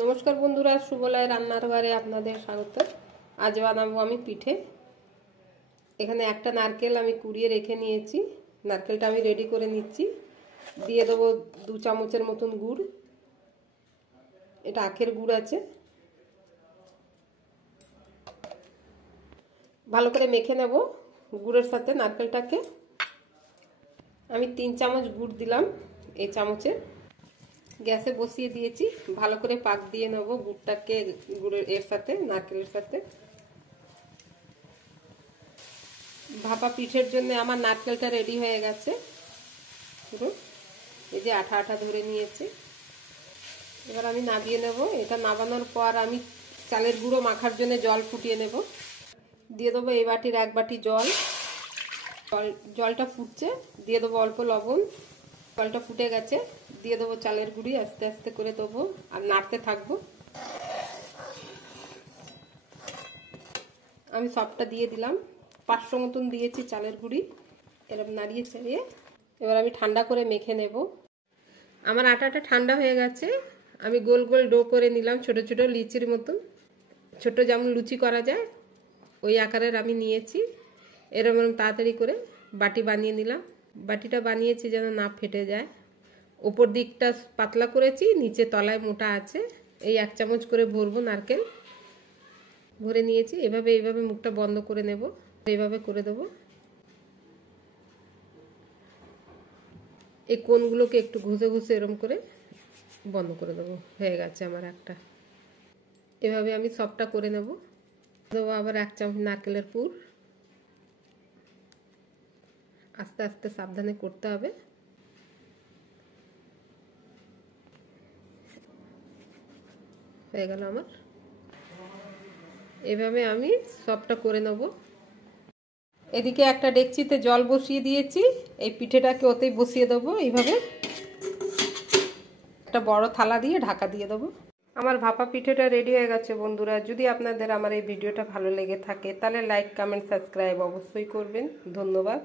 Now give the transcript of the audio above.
নমস্কার বন্ধুরা, সুবলয় রান্নার ঘরে আপনাদের স্বাগত। আজ বানাবো আমি পিঠে। এখানে একটা নারকেল আমি কুড়িয়ে রেখে নিয়েছি। নারকেলটা আমি রেডি করে নিচ্ছি। দিয়ে দেবো 2 চামচের মতন গুড়। এটা আখের গুড় আছে। ভালো করে মেখে নেব গুড়ের সাথে নারকেলটাকে। আমি 3 চামচ গুড় দিলাম এই চামচে। গ্যাসে বসিয়ে দিয়েছি, ভালো করে পাক দিয়ে নেব গুড়টাকে গুড়ের এর সাথে, নারকেলের সাথে। ভাপা পিঠের জন্য আমার নারকেলটা রেডি হয়ে গেছে পুরো। এই যে আঠা আঠা ধরে নিয়েছে। এবার আমি নামিয়ে নেব। এটা নামানোর পর আমি চালের গুঁড়ো মাখার জন্য জল ফুটিয়ে নেব। দিয়ে দেবো এই বাটির 1 বাটি জল। জলটা ফুটছে, দিয়ে দেবো অল্প লবণ। জলটা ফুটে গেছে, দিয়ে দেবো চালের গুঁড়ি। আস্তে আস্তে করে দেবো আর নাড়তে থাকবো। আমি সবটা দিয়ে দিলাম। 500 মতন দিয়েছি চালের গুঁড়ি। এরকম নাড়িয়ে চাড়িয়ে এবার আমি ঠান্ডা করে মেখে নেব। আমার আটাটা ঠান্ডা হয়ে গেছে। আমি গোল গোল ডো করে নিলাম, ছোট ছোট লিচির মতন। ছোট যেমন লুচি করা যায় ওই আকারের আমি নিয়েছি। এরকম তাড়াতাড়ি করে বাটি বানিয়ে নিলাম। বাটিটা বানিয়েছি যেন না ফেটে যায়। ওপর দিকটা পাতলা করেছি, নিচে তলায় মোটা আছে। এই 1 চামচ করে ভরবো নারকেল। ভরে নিয়েছি। এইভাবে মুখটা বন্ধ করে নেব। এইভাবে করে দেবো। এই কোণগুলোকে একটু ঘষে ঘষে এরম করে বন্ধ করে দেবো। হয়ে গেছে আমার একটা। এভাবে আমি সবটা করে নেব। দেবো আবার 1 চামচ নারকেলের পুর। আস্তে আস্তে সাবধানে করতে হবে। হয়ে গেল আমার। এভাবে আমি সবটা করে নেব। এদিকে একটা ডেকচিতে জল বসিয়ে দিয়েছি। এই পিঠেটাকে ওতেই বসিয়ে দেবো। এইভাবে একটা বড় থালা দিয়ে ঢাকা দিয়ে দেবো। আমার ভাপা পিঠেটা রেডি হয়ে গেছে বন্ধুরা। যদি আপনাদের আমার এই ভিডিওটা ভালো লেগে থাকে তাহলে লাইক, কমেন্ট, সাবস্ক্রাইব অবশ্যই করবেন। ধন্যবাদ।